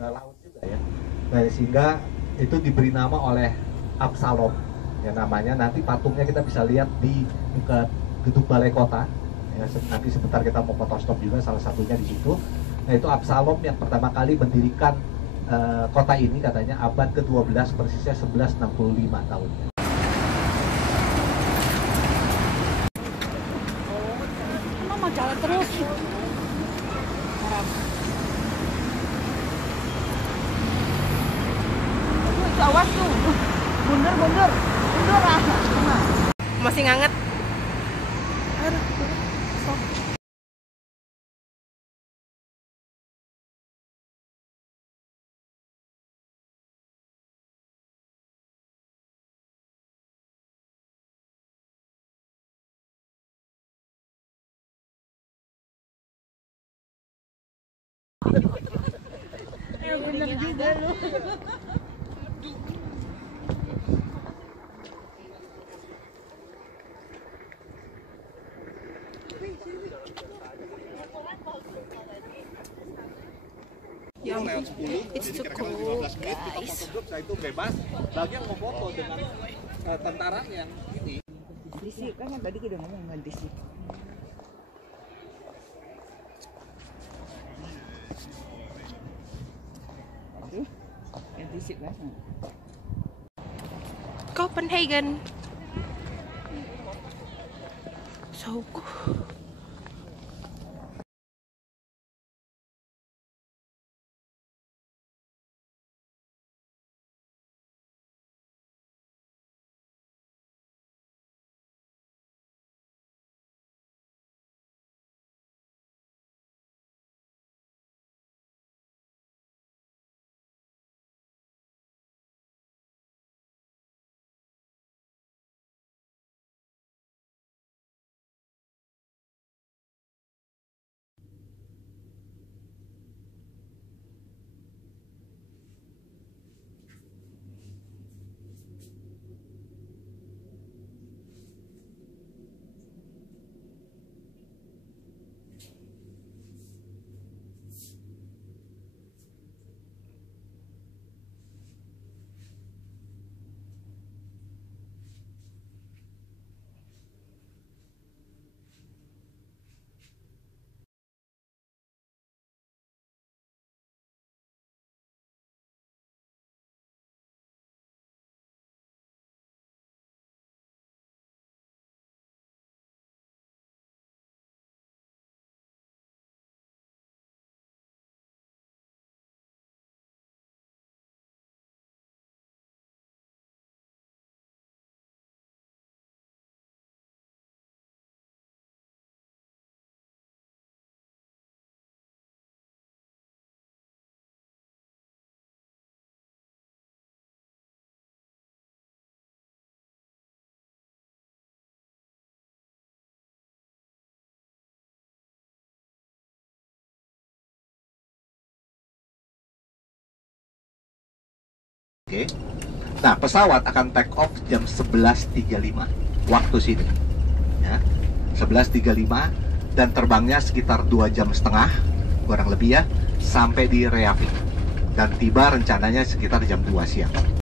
laut juga ya. Nah, sehingga itu diberi nama oleh Absalom ya namanya. Nanti patungnya kita bisa lihat di dekat gedung balai kota ya, nanti sebentar kita mau foto stop juga salah satunya di situ. Nah, itu Absalom yang pertama kali mendirikan kota ini katanya abad ke-12, persisnya 1165 tahunnya. Mama jalan terus. Awas tuh, mundur ah. Masih nganget. Bener juga lu. Ya, it's too cold, guys. Saya itu bebas. Bagi yang mau foto dengan tentara yang ini. Antisip kan yang tadi kita ngomong antisip. Antisip kan. Copenhagen. So cool. Oke. Nah, pesawat akan take off jam 11.35 waktu sini. Ya. 11.35 dan terbangnya sekitar 2,5 jam kurang lebih ya sampai di Reykjavik. Dan tiba rencananya sekitar jam 2 siang.